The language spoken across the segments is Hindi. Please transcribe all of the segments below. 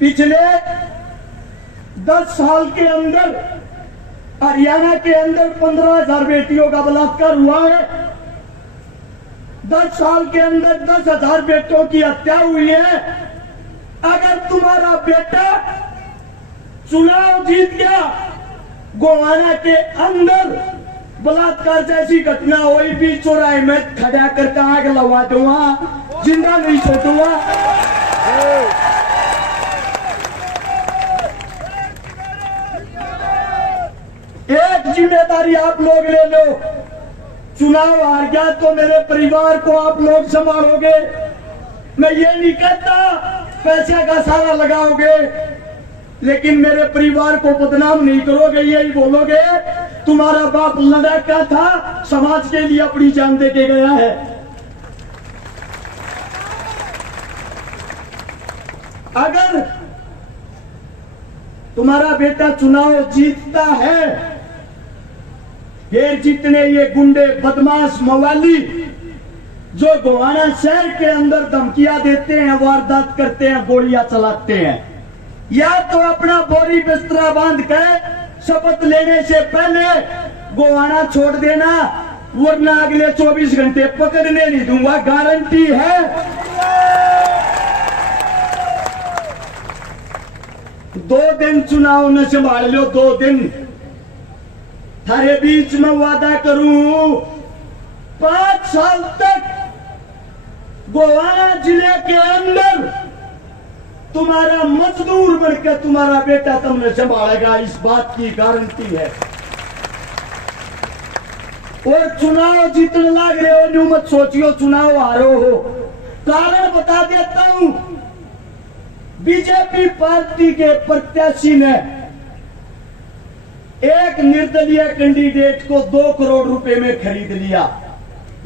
पिछले 10 साल के अंदर हरियाणा के अंदर 15,000 बेटियों का बलात्कार हुआ है। 10 साल के अंदर 10,000 बेटों की हत्या हुई है। अगर तुम्हारा बेटा चुनाव जीत गया, गोवाना के अंदर बलात्कार जैसी घटना हुई भी, चौराहे में खड़ा करके आग लगा दूंगा, जिंदा नहीं छोड़ूंगा। एक जिम्मेदारी आप लोग ले लो, चुनाव हार गया तो मेरे परिवार को आप लोग संभालोगे। मैं ये नहीं कहता पैसे का सारा लगाओगे, लेकिन मेरे परिवार को बदनाम नहीं करोगे। यही बोलोगे तुम्हारा बाप लड़ाका था, समाज के लिए अपनी जान दे के गया है। अगर तुम्हारा बेटा चुनाव जीतता है, फिर जितने ये गुंडे बदमाश मवाली जो गोवाना शहर के अंदर धमकियां देते हैं, वारदात करते हैं, गोलियां चलाते हैं, या तो अपना बोरी बिस्तरा बांध कर शपथ लेने से पहले गोवाना छोड़ देना, वरना अगले 24 घंटे पकड़ने नहीं दूंगा, गारंटी है। 2 दिन चुनाव न संभाल लो, 2 दिन थारे बीच में वादा करूं, 5 साल तक गोवाना जिले के अंदर तुम्हारा मजदूर बनकर तुम्हारा बेटा तुमने संभालेगा, इस बात की गारंटी है। और चुनाव जीतने लग रहे हो, न्यू मत सोचियो चुनाव हारो हो। कारण बता देता हूं, बीजेपी पार्टी के प्रत्याशी ने एक निर्दलीय कैंडिडेट को 2 करोड़ रुपए में खरीद लिया,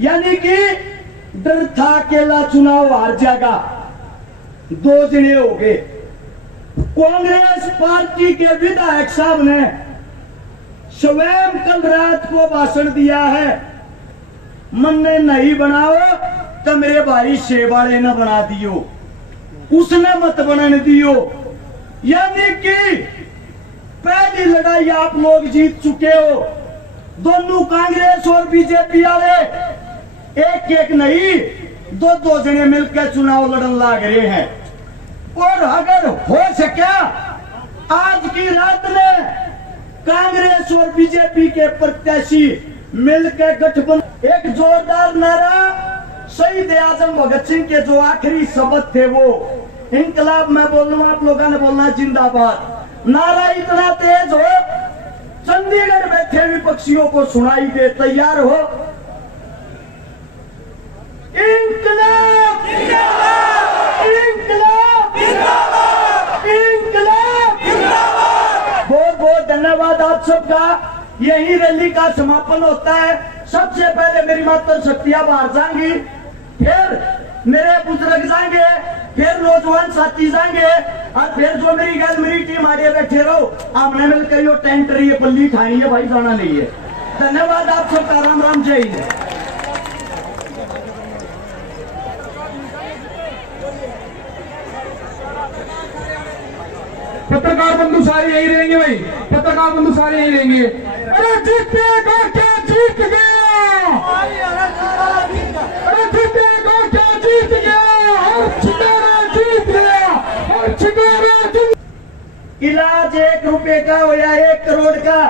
यानी कि डर था अकेला चुनाव हार जाएगा। 2 जने हो गए। कांग्रेस पार्टी के विधायक साहब ने स्वयं कल रात को भाषण दिया है, मन ने नहीं बनाओ तो मेरे भाई शेवाड़े ने बना दियो, उसने मत बनाने दियो। यानी कि पहली लड़ाई आप लोग जीत चुके हो। दोनों कांग्रेस और बीजेपी वाले एक नहीं, 2 जने मिलकर चुनाव लड़न लग रहे हैं। और अगर हो सका आज की रात में कांग्रेस और बीजेपी के प्रत्याशी मिलकर गठबंधन, एक जोरदार नारा शहीद आजम भगत सिंह के जो आखिरी शब्द थे वो इनकलाब में बोलूं, आप लोगों ने बोलना जिंदाबाद। नारा इतना तेज हो चंडीगढ़ बैठे विपक्षियों को सुनाई दे। तैयार हो? इंकलाब जिंदाबाद, इंकलाब जिंदाबाद, इंकलाब जिंदाबाद। बहुत बहुत धन्यवाद आप सबका। यही रैली का समापन होता है। सबसे पहले मेरी माता शक्तियां बाहर जाएंगी, फिर मेरे बुजुर्ग जाएंगे, फिर नौजवान साथी जाएंगे, और फिर जो मेरी गैल मेरी टीम आगे बैठे रहो, आपने मिलकर यो टेंट रही है, बल्ली खानी है भाई, जाना नहीं है। धन्यवाद आप सबका। राम राम, जय हिंद। पत्रकार बंधु सारे यही रहेंगे भाई, पत्रकार बंधु सारे यही रहेंगे। अरे जीतेगा क्या, जीत गया, अरे जीतेगा क्या, जीत गया, हर छिनारा जीत गया, हर छिनारा जीत। इलाज 1 रुपए का हो या 1 करोड़ का,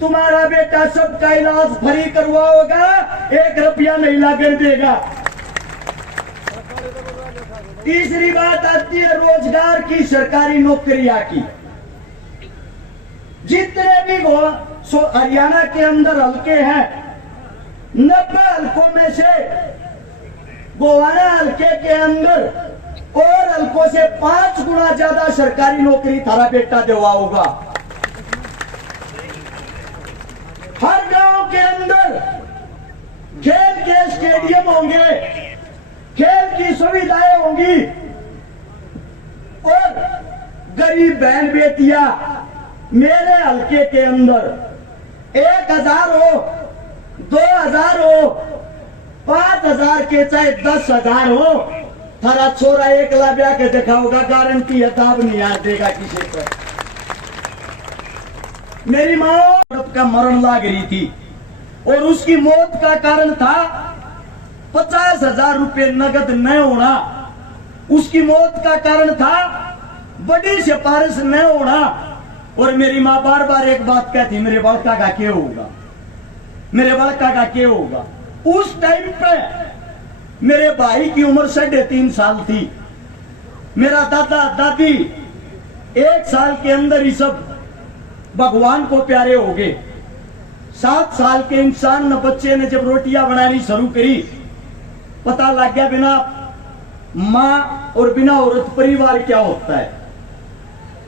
तुम्हारा बेटा सबका इलाज फ्री करवाओगा, 1 रुपया नहीं लागन देगा। तीसरी बात आती है रोजगार की, सरकारी नौकरियां की। जितने भी हरियाणा के अंदर हल्के हैं, 90 हल्कों में से गोवाना हल्के के अंदर और हल्कों से 5 गुना ज्यादा सरकारी नौकरी थारा बेटा दिलवाओगा। हर गांव के अंदर खेल के स्टेडियम होंगे, खेल की सुविधाएं होंगी, और गरीब बहन बेटियां मेरे हल्के के अंदर 1,000 हो, 2,000 हो, 5,000 के चाहे 10,000 हो, थारा छोरा एकला ब्याह के दिखाओगा, गारंटी है ताब नहीं आ देगा किसी को। मेरी माँ का मरण लाग रही थी और उसकी मौत का कारण था 50,000 रुपए नगद न होना। उसकी मौत का कारण था बड़ी सिफारिश न होना। और मेरी माँ बार बार एक बात कहती, मेरे बालका का क्या होगा, मेरे बालका का क्या होगा। उस टाइम पे मेरे भाई की उम्र 3.5 साल थी। मेरा दादा दादी 1 साल के अंदर ही सब भगवान को प्यारे हो गए। 7 साल के इंसान न बच्चे ने जब रोटियां बनानी शुरू करी, पता लग गया बिना माँ और बिना औरत परिवार क्या होता है।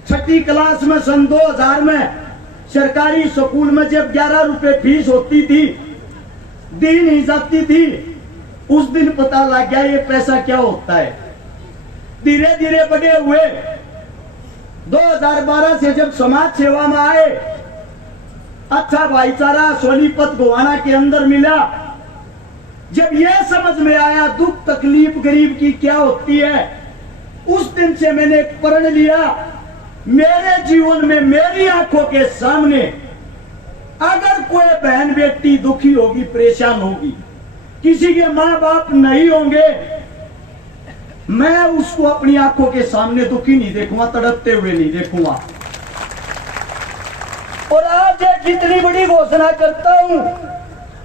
6ठी क्लास में सन 2000 में सरकारी स्कूल में जब 11 रुपए फीस होती थी, दी नहीं जाती थी, उस दिन पता लग गया ये पैसा क्या होता है। धीरे धीरे बड़े हुए। 2012 से जब समाज सेवा में आए, अच्छा भाईचारा सोनीपत गोवाना के अंदर मिला। जब यह समझ में आया दुख तकलीफ गरीब की क्या होती है, उस दिन से मैंने एक प्रण लिया, मेरे जीवन में मेरी आंखों के सामने अगर कोई बहन बेटी दुखी होगी, परेशान होगी, किसी के माँ बाप नहीं होंगे, मैं उसको अपनी आंखों के सामने दुखी नहीं देखूंगा, तड़पते हुए नहीं देखूंगा। और आज एक इतनी बड़ी घोषणा करता हूं,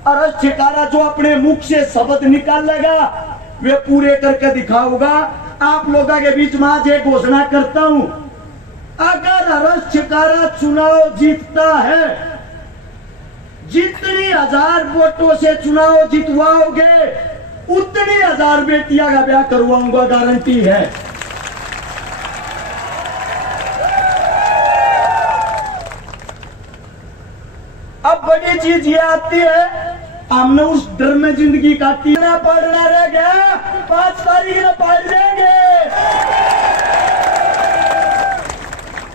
अरज ठिकारा जो अपने मुख से शब्द निकालेगा वे पूरे करके दिखाऊंगा। आप लोगों के बीच में आज एक घोषणा करता हूं, अगर अरज ठिकारा चुनाव जीतता है, जितनी 1000 वोटों से चुनाव जितवाओगे उतनी 1000 बेटियां का ब्याह करवाऊंगा, गारंटी है। अब बड़ी चीज ये आती है, हमने उस डर में जिंदगी काटी ना, पढ़ना रह गया, 5 तारीख में पढ़ देंगे।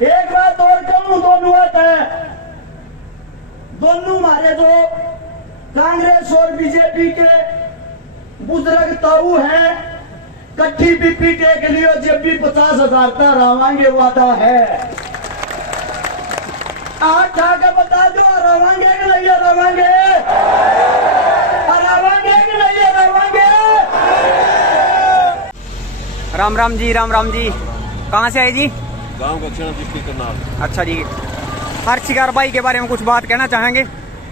एक बात और कहूं, दोनों आता है, दोनों हमारे जो कांग्रेस और बीजेपी के बुजुर्ग ताऊ हैं, कट्ठी पीपी के लिए जब भी 50,000 का रवांगे वादा है। आज आगे बता दो, रवांगे कि नहीं रवांगे, रवांगे कि नहीं रवांगे। राम राम जी, राम राम जी। कहाँ से आए जी? गांव दक्षिण डिस्ट्रिक्ट करनाल। अच्छा जी, हर्ष शिकार भाई के बारे में कुछ बात कहना चाहेंगे?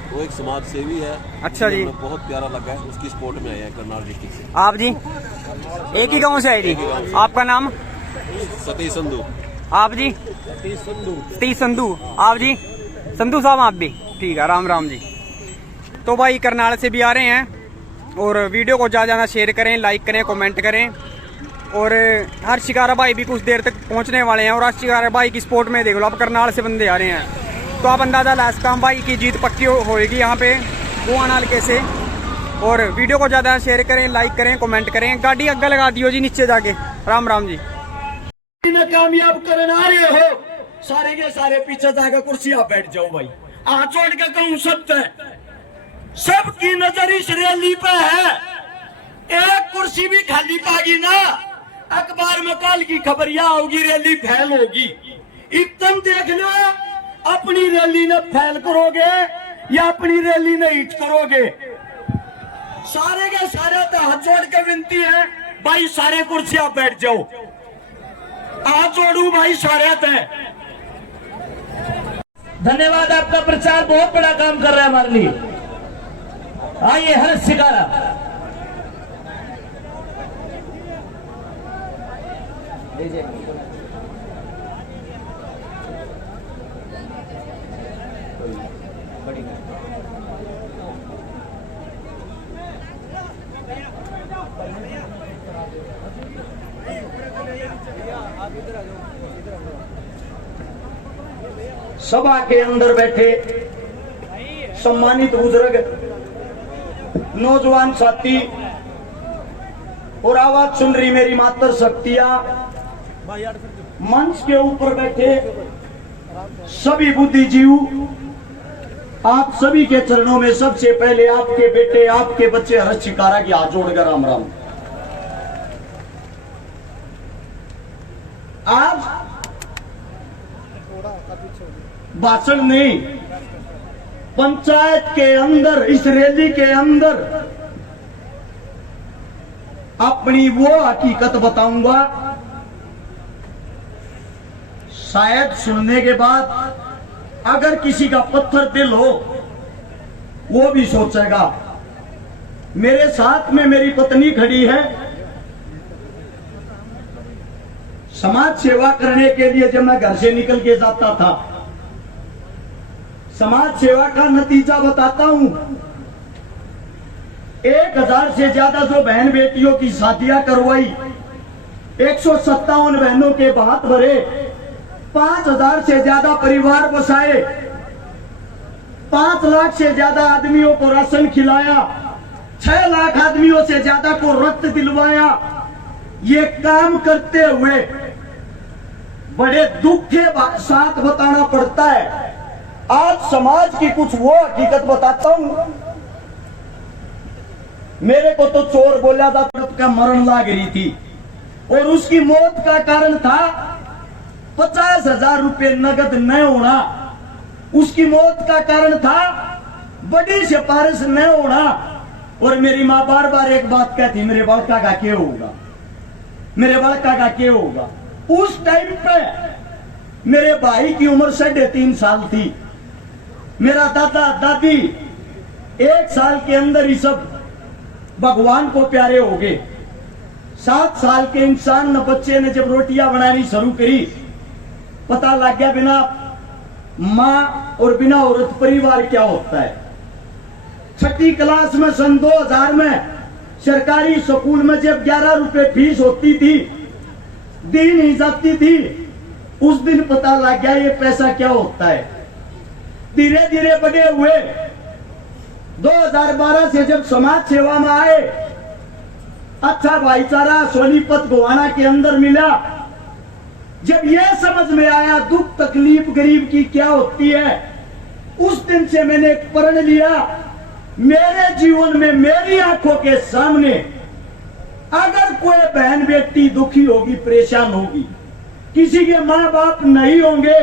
वो एक समाज सेवी है। अच्छा जी, हमें बहुत प्यारा लगा है, उसकी सपोर्ट में आए हैं करनाल डिस्ट्रिक्ट से। आप जी? एक ही गांव से आए जी? आपका नाम? सतीश संधू। आप जी? सतीश संधू। आप जी? संधू साहब आप भी? ठीक है, राम राम जी। तो भाई करनाल से भी आ रहे हैं और वीडियो को ज़्यादा ज़्यादा शेयर करें, लाइक करें, कमेंट करें। और हर्ष शिकारा भाई भी कुछ देर तक पहुंचने वाले हैं और हर्ष शिकारा भाई की सपोर्ट में देख लो, अब करनाल से बंदे आ रहे हैं, तो आप अंदाज़ा ला सकते हैं भाई की जीत पक्की होएगी यहाँ पे गोवाना हल्के से। और वीडियो को ज़्यादा शेयर करें, लाइक करें, कमेंट करें। गाड़ी अग्गा लगा दियो जी नीचे जाके। राम राम जी। कामयाब करना रहे हो, सारे के सारे पीछे जाकर कुर्सियां बैठ जाओ भाई। हाथ जोड़ के कहूं सत्य, सबकी नजर इस रैली पे है। एक कुर्सी भी खाली पागी ना, अखबार में कल की खबरिया होगी, रैली फैल होगी। एकदम देख लो, अपनी रैली ने फैल करोगे या अपनी रैली ने हिट करोगे। सारे के सारे तो हाथ जोड़ के विनती है भाई, सारे कुर्सियां बैठ जाओ। हाथ जोड़ू भाई सारे थे। धन्यवाद, आपका प्रचार बहुत बड़ा काम कर रहा है हमारे लिए। आइए हर्ष शिकारा। सभा के अंदर बैठे सम्मानित बुजुर्ग, नौजवान साथी और आवाज सुन रही मेरी मातर शक्तियां, मंच के ऊपर बैठे सभी बुद्धिजीव, आप सभी के चरणों में सबसे पहले आपके बेटे, आपके बच्चे हर्ष शिकारा की हाथ जोड़कर राम राम। आज भाषण नहीं, पंचायत के अंदर, इस रैली के अंदर अपनी वो हकीकत बताऊंगा, शायद सुनने के बाद अगर किसी का पत्थर दिल हो वो भी सोचेगा। मेरे साथ में मेरी पत्नी खड़ी है। समाज सेवा करने के लिए जब मैं घर से निकल के जाता था, समाज सेवा का नतीजा बताता हूं। 1000 से ज्यादा जो बहन बेटियों की शादियां करवाई, 157 बहनों के भात भरे, 5000 से ज्यादा परिवार बसाए, 5 लाख से ज्यादा आदमियों को राशन खिलाया, 6 लाख आदमियों से ज्यादा को रक्त दिलवाया। ये काम करते हुए बड़े दुख के साथ बताना पड़ता है। आज समाज की कुछ वो हकीकत बताता हूं। मेरे को तो चोर बोला था, का मरण लाग रही थी और उसकी मौत का कारण था 50,000 रुपए नगद न होना। उसकी मौत का कारण था बड़ी सिफारिश न होना। और मेरी माँ बार बार एक बात कहती, मेरे बालका का क्या होगा, मेरे बालका का क्या होगा। उस टाइम पे मेरे भाई की उम्र 3.5 साल थी। मेरा दादा दादी 1 साल के अंदर ही सब भगवान को प्यारे हो गए। 7 साल के इंसान न बच्चे ने जब रोटियां बनानी शुरू करी, पता लग गया बिना माँ और बिना औरत परिवार क्या होता है। 6ठी क्लास में सन 2000 में सरकारी स्कूल में जब 11 रुपए फीस होती थी, दी नहीं जाती थी, उस दिन पता लग गया ये पैसा क्या होता है। धीरे धीरे बड़े हुए। 2012 से जब समाज सेवा में आए, अच्छा भाईचारा सोनीपत गोवाना के अंदर मिला। जब यह समझ में आया दुख तकलीफ गरीब की क्या होती है, उस दिन से मैंने एक प्रण लिया, मेरे जीवन में मेरी आंखों के सामने अगर कोई बहन बेटी दुखी होगी, परेशान होगी, किसी के माँ बाप नहीं होंगे,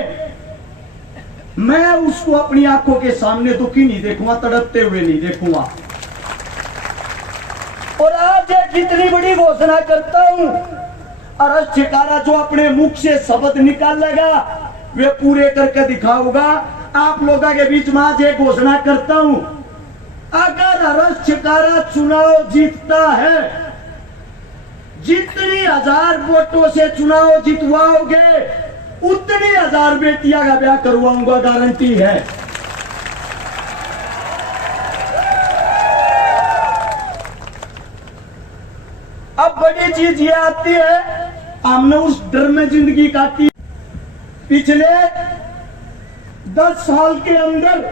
मैं उसको अपनी आंखों के सामने दुखी नहीं देखूंगा, तड़पते हुए नहीं देखूंगा। और आज एक इतनी बड़ी घोषणा करता हूं, अरज छिकारा जो अपने मुख से शब्द निकालेगा वे पूरे करके दिखाऊंगा। आप लोगों के बीच में आज एक घोषणा करता हूं, अगर अरज छिकारा चुनाव जीतता है, जितनी 1000 वोटों से चुनाव जितवाओगे उतनी 1000 बेटियां का ब्याह करवाऊंगा, गारंटी है। अब बड़ी चीज ये आती है, हमने उस डर में जिंदगी काटी। पिछले 10 साल के अंदर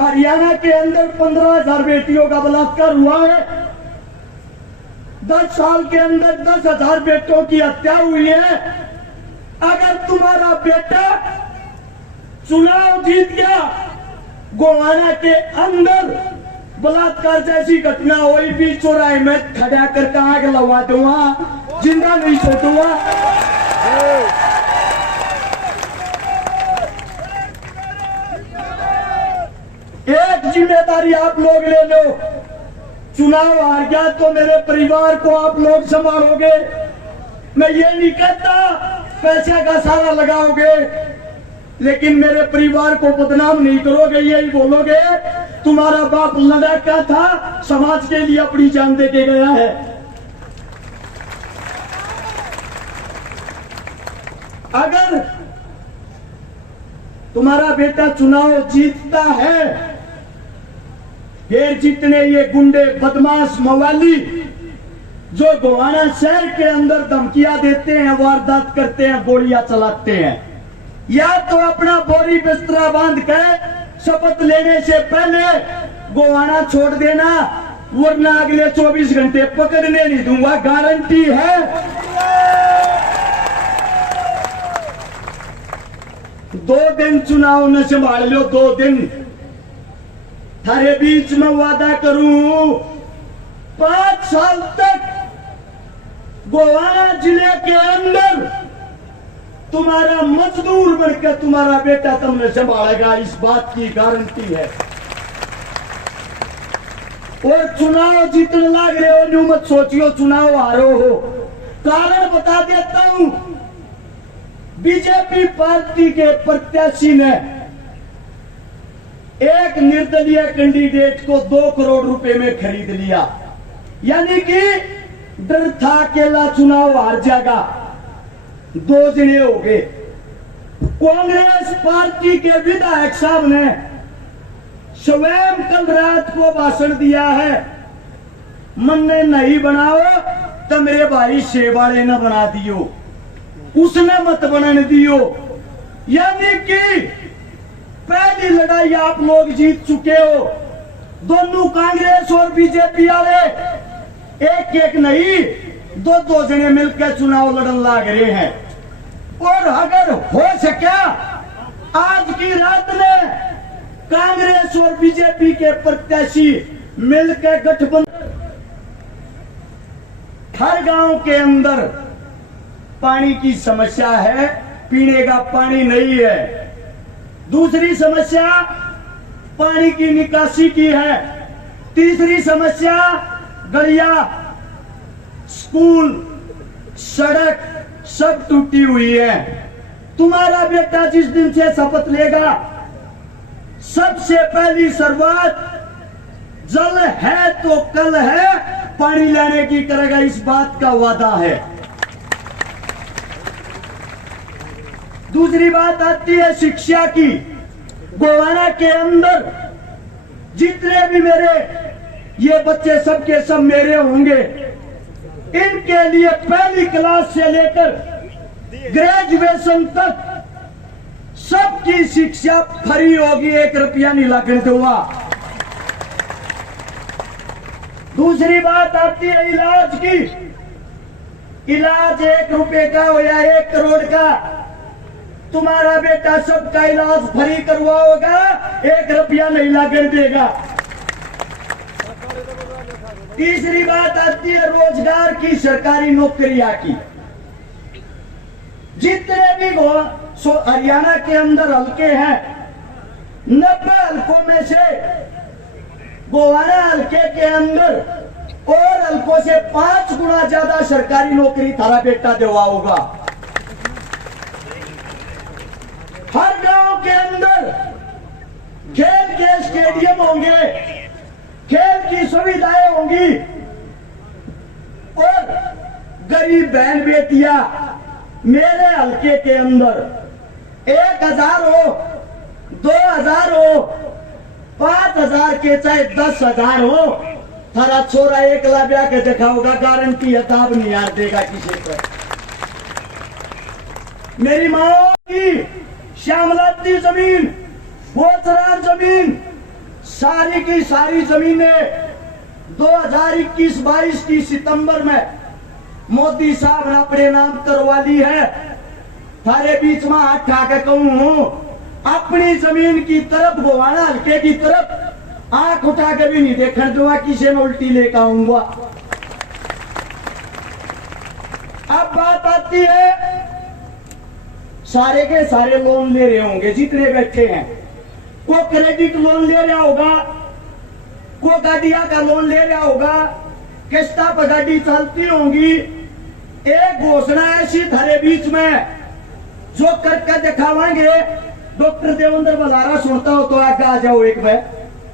हरियाणा के अंदर 15,000 बेटियों का बलात्कार हुआ है। 10 साल के अंदर 10,000 बेटों की हत्या हुई है। अगर तुम्हारा बेटा चुनाव जीत गया, गोवाना के अंदर बलात्कार जैसी घटना हुई भी, चौराहे में खड़ा करके आग लगा दूंगा, जिंदा नहीं छोड़ूंगा। एक जिम्मेदारी आप लोग ले लो, चुनाव हार गया तो मेरे परिवार को आप लोग संभालोगे। मैं ये नहीं कहता पैसे का सारा लगाओगे, लेकिन मेरे परिवार को बदनाम नहीं करोगे। यही बोलोगे तुम्हारा बाप लड़ाका था, समाज के लिए अपनी जान दे के गया है। अगर तुम्हारा बेटा चुनाव जीतता है, फिर जितने ये गुंडे बदमाश मवाली जो गोवाना शहर के अंदर धमकियां देते हैं, वारदात करते हैं, गोलियां चलाते हैं, या तो अपना बोरी बिस्तरा बांध के शपथ लेने से पहले गोवाना छोड़ देना, वरना अगले 24 घंटे पकड़ने नहीं दूंगा, गारंटी है। 2 दिन चुनाव न संभाल लो, 2 दिन थारे बीच में वादा करूं, 5 साल तक गोवाना जिले के अंदर तुम्हारा मजदूर बनकर तुम्हारा बेटा तुमने संभालेगा, इस बात की गारंटी है। और चुनाव जीतने लग रहे हो, न्यू मत सोचियो चुनाव हारो हो। कारण बता देता हूं, बीजेपी पार्टी के प्रत्याशी ने एक निर्दलीय कैंडिडेट को 2 करोड़ रुपए में खरीद लिया, यानी कि डर था अकेला चुनाव हार जाएगा, 2 जने हो गए। कांग्रेस पार्टी के विधायक साहब ने स्वयं कल रात को भाषण दिया है, मन ने नहीं बनाओ तो मेरे भाई शेवाड़े न बना दियो, उसने मत बनने दियो। यानी कि पहली लड़ाई आप लोग जीत चुके हो। दोनों कांग्रेस और बीजेपी वाले एक एक नहीं 2-2 जने मिलकर चुनाव लड़न लग रहे हैं। और अगर हो सका आज की रात में कांग्रेस और बीजेपी के प्रत्याशी मिलकर गठबंधन, हर गांव के अंदर पानी की समस्या है, पीने का पानी नहीं है। दूसरी समस्या पानी की निकासी की है। तीसरी समस्या गलियां, स्कूल, सड़क सब टूटी हुई है। तुम्हारा बेटा जिस दिन से शपथ लेगा, सबसे पहली शुरुआत जल है तो कल है पानी लाने की करेगा, इस बात का वादा है। दूसरी बात आती है शिक्षा की। गोवाना के अंदर जितने भी मेरे ये बच्चे सबके सब मेरे होंगे, इनके लिए पहली क्लास से लेकर ग्रेजुएशन तक सबकी शिक्षा फ्री होगी, 1 रुपया नहीं लगने दूंगा। दूसरी बात आती है इलाज की। इलाज 1 रुपए का हो या 1 करोड़ का, तुम्हारा बेटा सबका इलाज फ्री करवाओगा, 1 रुपया नहीं लगने देगा। तीसरी बात आती है रोजगार की, सरकारी नौकरियां की। जितने भी हरियाणा के अंदर हल्के हैं, 90 हल्कों में से गोवाना हल्के के अंदर और हल्कों से 5 गुना ज्यादा सरकारी नौकरी थारा बेटा दिलवाओगा। हर गांव के अंदर खेल के स्टेडियम होंगे, खेल की सुविधाएं होंगी और गरीब बहन बेटियां मेरे हल्के के अंदर 1000 हो, 2000 हो, 5000 के चाहे 10,000 हो, थारा छोरा 1 लाख ब्याह के दिखाओगा, गारंटी है, ताब नहीं यार देगा किसी पर। मेरी माँ की श्यामलाती जमीन, बोचरार जमीन, सारी की सारी जमीनें 2021-22 की सितंबर में मोदी साहब ने अपने नाम करवा ली है। थारे बीच में हाथ उठा के कहूं, अपनी जमीन की तरफ, गोवाना हल्के की तरफ आंख उठा के भी नहीं देखने दूंगा, किसी ने उल्टी लेकर आऊंगा। अब बात आती है, सारे के सारे लोन ले रहे होंगे जितने बैठे हैं। को क्रेडिट लोन ले रहा होगा, को गाड़िया का लोन ले रहा होगा, किस्ता पर गाड़ी चलती होंगी। एक घोषणा ऐसी थारे बीच में जो करके दिखावाएंगे। डॉक्टर देवेंद्र बलारा सुनता हो तो आगे आ जाओ एक बार।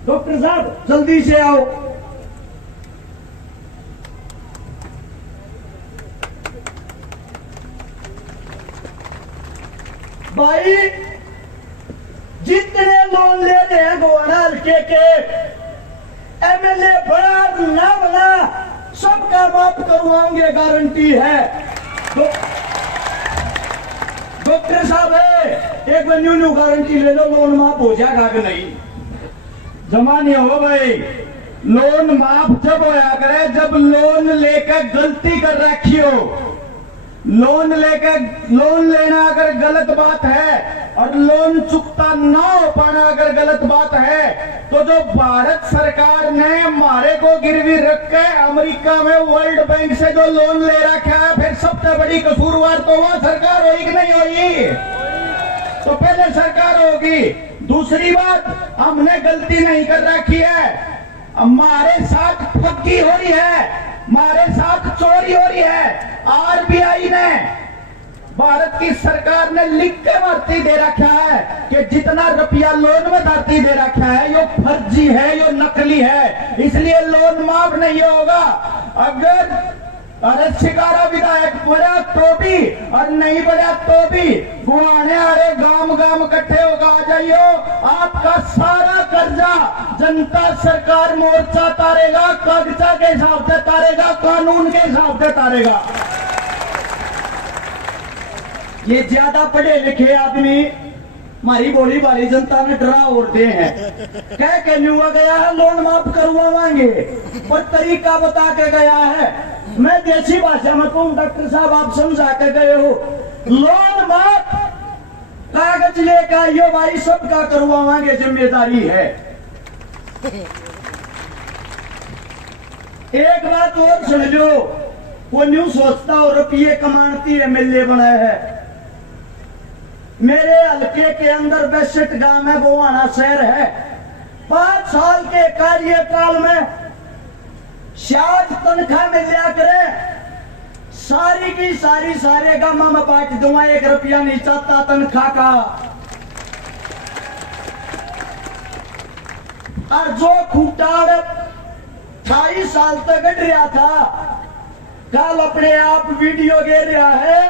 डॉक्टर साहब जल्दी से आओ। भाई जितने लोन ले रहे हैं गोवाना हल्के के, एमएलए बड़ा ना बना, सबका माफ करवाएंगे, गारंटी है। डॉक्टर साहब है, एक बार न्यू गारंटी ले लो, लोन माफ हो जाएगा कि नहीं। जमा नहीं हो भाई, लोन माफ जब होया करे जब लोन लेकर गलती कर रखी हो। लोन लेना अगर गलत बात है और लोन चुकता ना हो पाना अगर गलत बात है, तो जो भारत सरकार ने हमारे को गिरवी रख के अमेरिका में वर्ल्ड बैंक से जो लोन ले रखा है, फिर सबसे बड़ी कसूरवार तो वहां सरकार होगी कि नहीं होगी? तो पहले सरकार होगी। दूसरी बात, हमने गलती नहीं कर रखी है, हमारे साथ ठगी हो रही है, हमारे साथ चोरी हो रही है। आरबीआई ने, भारत की सरकार ने लिख के भर्ती दे रखा है कि जितना रुपया लोन में धरती दे रखा है यो फर्जी है, यो नकली है, इसलिए लोन माफ नहीं होगा। अगर अरे शिकारा विधायक बढ़ा तो भी और नहीं बढ़ा तो भी गुआने अरे गांव गांव इकट्ठे होकर आ जाइयो, आपका सारा कर्जा जनता सरकार मोर्चा तारेगा, कागजा के हिसाब से तारेगा, कानून के हिसाब से तारेगा। ये ज्यादा पढ़े लिखे आदमी हमारी बोली भाली जनता में डरा उड़ते हैं, कह के हुआ गया है लोन माफ करवाएंगे, पर तरीका बता के गया है। मैं देसी भाषा में कहूँ, डॉक्टर साहब आप समझा के गए हो, लोन माफ कागज लेकर आइयो भाई, सबका करवाएंगे, जिम्मेदारी है। एक बात और सुन लो, वो न्यू सोचता हो रुपये कमाती एमएलए बना है। मेरे हल्के के अंदर 62 गांव में गोवाना शहर है। 5 साल के कार्यकाल में शायद तनख्वाह मिल जाया करे, सारी की सारी सारे गांव में बांट दूंगा, 1 रुपया नहीं चाहता तनख्वाह का। और जो खूटाड़ 28 साल तक गढ़ रहा था, कल अपने आप वीडियो गे रहा है,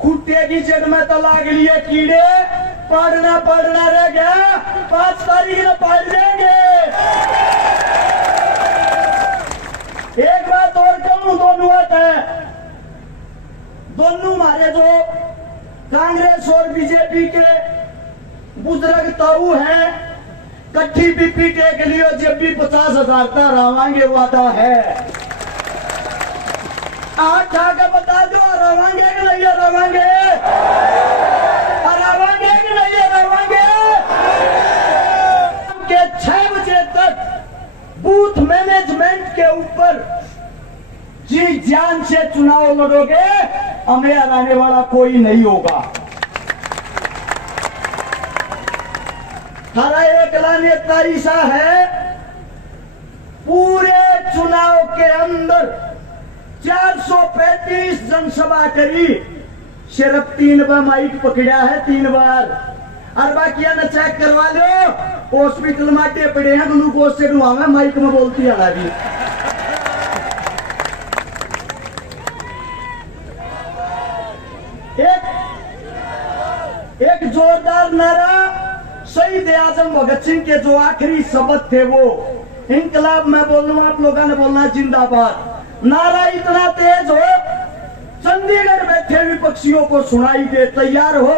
खूटे की जड़ में तो लाग लिए कीड़े, पढ़ना रह गया, 5 तारीख में पढ़ देंगे। एक बात और कहूं, दोनों बात है, दोनों हमारे जो कांग्रेस और बीजेपी के बुजुर्ग ताऊ हैं, कट्ठी पीपी के लिए जब भी 50,000 का रावांगे वादा है। आठ आगे बता दो, रवांगे कि नहीं रवांगे? रवांगे कि नहीं रवांगे? के 6 बजे तक बूथ मैनेजमेंट के ऊपर जी जान से चुनाव लड़ोगे, हमें हराने वाला कोई नहीं होगा। हरा एक नेता ऐसा है, पूरे चुनाव के अंदर 435 जनसभा करी, सिर्फ 3 बार माइक पकड़ा है, 3 बार। और बाकी ने चेक करवा लो, हॉस्पिटल माटे पड़े हैं, ग्लूकोज से डुआवे, माइक में बोलती है अभी। एक जोरदार नारा शहीद आजम भगत सिंह के जो आखिरी शब्द थे, वो इनकलाब में बोलूं, आप लोगों ने बोलना जिंदाबाद। नारा इतना तेज हो, चंडीगढ़ बैठे विपक्षियों को सुनाई दे। तैयार हो?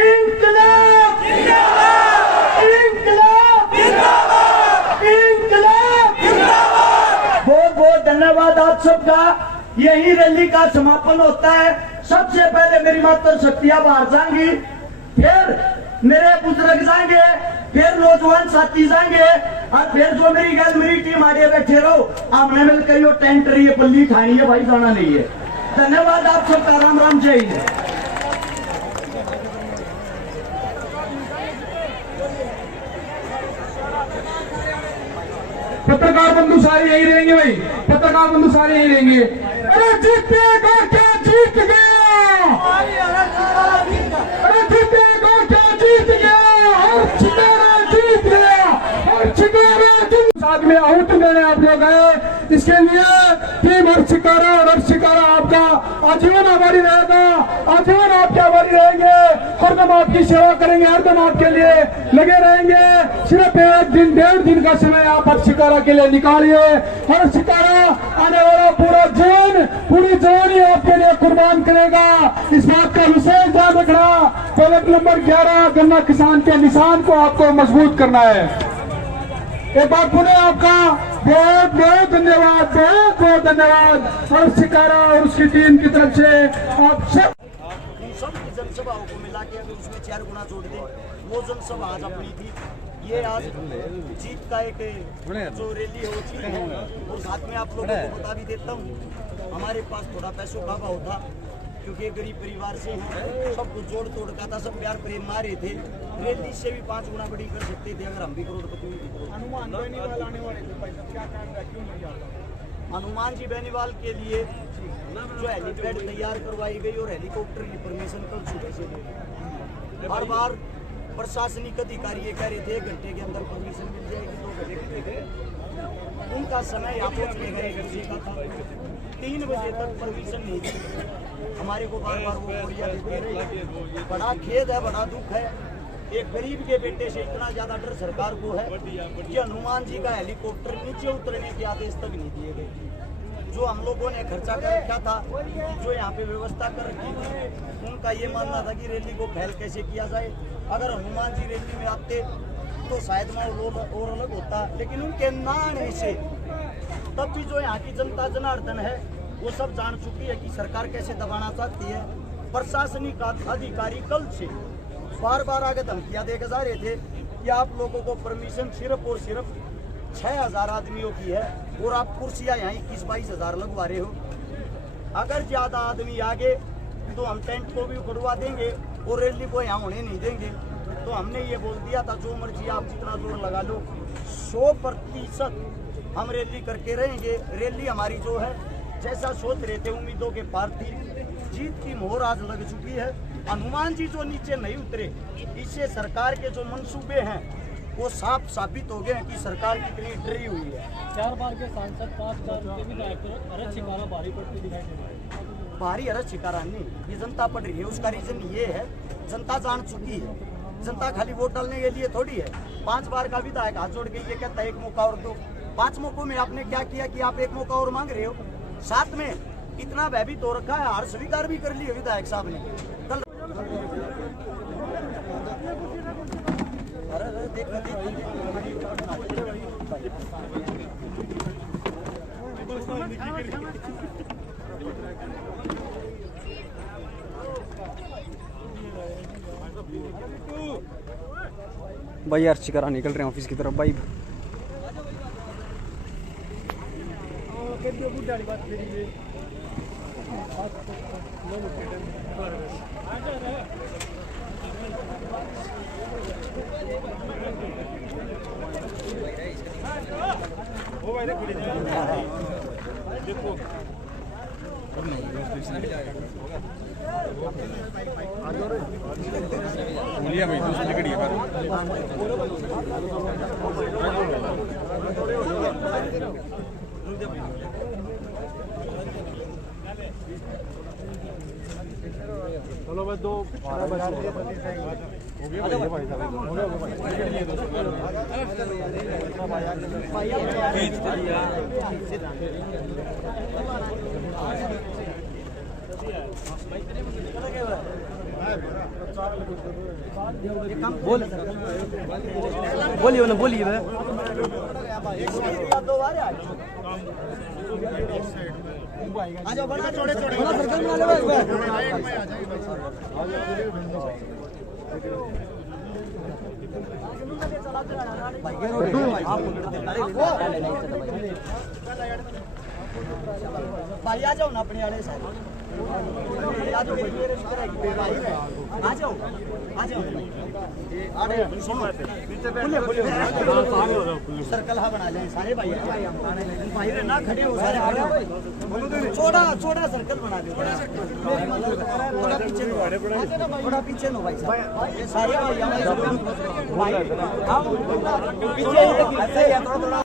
इंकलाब जिंदाबाद, इंकलाब जिंदाबाद, इंकलाब जिंदाबाद। बहुत बहुत धन्यवाद आप सबका। यही रैली का समापन होता है। सबसे पहले मेरी माता शक्तियां बाहर जाएंगी, फिर मेरे बुजुर्ग जाएंगे, फिर नौजवान साथी जाएंगे, और फिर जो मेरी टीम आगे बैठे रहो, आपने मिलकर यो टेंट रही है, पल्ली खानी है भाई, जाना नहीं है। धन्यवाद आप सबका। राम राम, जय हिंद। पत्रकार बंधु सारे यही रहेंगे भाई, पत्रकार बंधु सारे यही रहेंगे। अरे जीतेगा क्या, जीत गया, अरे जीतेगा क्या, जीत गया, हर छिकारा जीत गया, हर छिकारा साथ में आहुत देने आप लोग आए, इसके लिए टीम हर छिकारा और हर छिकारा आपका आजीवन आभारी रहेगा, आजीवन आपके आभारी रहेंगे। हरदम आपकी सेवा करेंगे, हरदम आपके लिए लगे रहेंगे। सिर्फ 1 दिन 1.5 दिन का समय आप हर छिकारा के लिए निकालिए। हर छिकारा आने वाला पूरा जीवन, पूरी जवानी आपके लिए कुर्बान करेगा। इस बात का विशेष ध्यान रखना। पॉइंट नंबर 11, गन्ना किसान के निशान को आपको मजबूत करना है। एक बार पुनः आपका बहुत बहुत धन्यवाद, बहुत बहुत धन्यवाद हर्ष शिकारा और उसकी टीम की तरफ से आप सब। उन सब की जनसभाओं को मिला के अगर उसमें 4 गुना जोड़ दे, वो जनसभा आज अपनी थी। ये आज जीत का एक जो रैली है वो चीज है। और साथ में आप लोगों को बता भी देता हूँ, हमारे पास थोड़ा पैसों का अभाव था, क्योंकि गरीब परिवार से हैं, सबको जोड़ तोड़ का था, सब प्यार प्रेम मारे थे। रैली से भी 5 गुना बड़ी कर सकते थे अगर हम भी करोड़पति हुए। हनुमान जी बेनीवाल के लिए जो हेलीपैड तैयार करवाई गई और हेलीकॉप्टर की परमिशन कल सुबह से ली। बार बार प्रशासनिक अधिकारी ये कह रहे थे 1 घंटे के अंदर परमिशन मिल जाएगी, 2 घंटे के। उनका समय यहाँ पहुँचने का 1 बजे का था, 3 बजे तक परमिशन नहीं दी। हमारे को बार बार वो बोलिया देते रहे। बड़ा खेद है, बड़ा दुख है। एक गरीब के बेटे से इतना ज्यादा डर सरकार को है कि हनुमान जी का हेलीकॉप्टर नीचे उतरने के आदेश तक नहीं दिए गए। जो हम लोगों ने खर्चा कर रखा था, जो यहाँ पे व्यवस्था कर रखी थी, उनका ये मानना था कि रैली को फैल कैसे किया जाए। अगर हनुमान जी रैली में आते तो शायद माहौल और अलग होता, लेकिन उनके ना आने से तब भी जो यहाँ की जनता जनार्दन है वो सब जान चुकी है कि सरकार कैसे दबाना चाहती है। प्रशासनिक अधिकारी कल से बार बार आगे धमकियां देके जा रहे थे कि आप लोगों को परमिशन सिर्फ और सिर्फ 6000 आदमियों की है और आप कुर्सियां यहाँ 21-22 हजार लगवा रहे हो। अगर ज्यादा आदमी आगे तो हम टेंट को भी उखड़वा देंगे और रैली को यहाँ होने नहीं देंगे। तो हमने ये बोल दिया था जो मर्जी आप जितना जोर लगा लो, 100% हम रैली करके रहेंगे। रैली हमारी जो है जैसा सोच रहे थे उम्मीदों के पार थी। जीत की मोहर आज लग चुकी है। हनुमान जी जो नीचे नहीं उतरे, इससे सरकार के जो मंसूबे हैं वो साफ साबित हो गए हैं कि सरकार कितनी डरी हुई है। 4 बार के सांसद 5 बार के विधायक अरज शिकारा भारी पड़ती दिखाई दे रहा है। भारी अरज शिकारा नहीं, ये जनता पड़ रही है। उसका रीजन ये है, जनता जान चुकी है। जनता खाली वोट डालने के लिए थोड़ी है। 5 बार का विधायक हाथ जोड़ के ये कहता है 1 मौका और दो। 5 मौकों में आपने क्या किया कि आप 1 मौका और मांग रहे हो। साथ में इतना भयभीत हो रखा है, हार स्वीकार भी कर ली है विधायक साहब ने कल। भाई अर्श शिकारा निकल रहे हैं ऑफिस की तरफ। भाई चलो भाई 2 बोलिए ना, बोलिए भाई। आ जाओ, बड़ा छोटे छोटे सर्कल बना लो। भाई आ जाओ ना अपने वाले साथ। आ जाओ, आ जाओ, आ जाओ। सर्कल हाँ बना लें सारे भाई। भाई ना खड़े हो सारे, छोटा सर्कल बना दो। थोड़ा पीछे लो भाई साहब, ये सारे भाई पीछे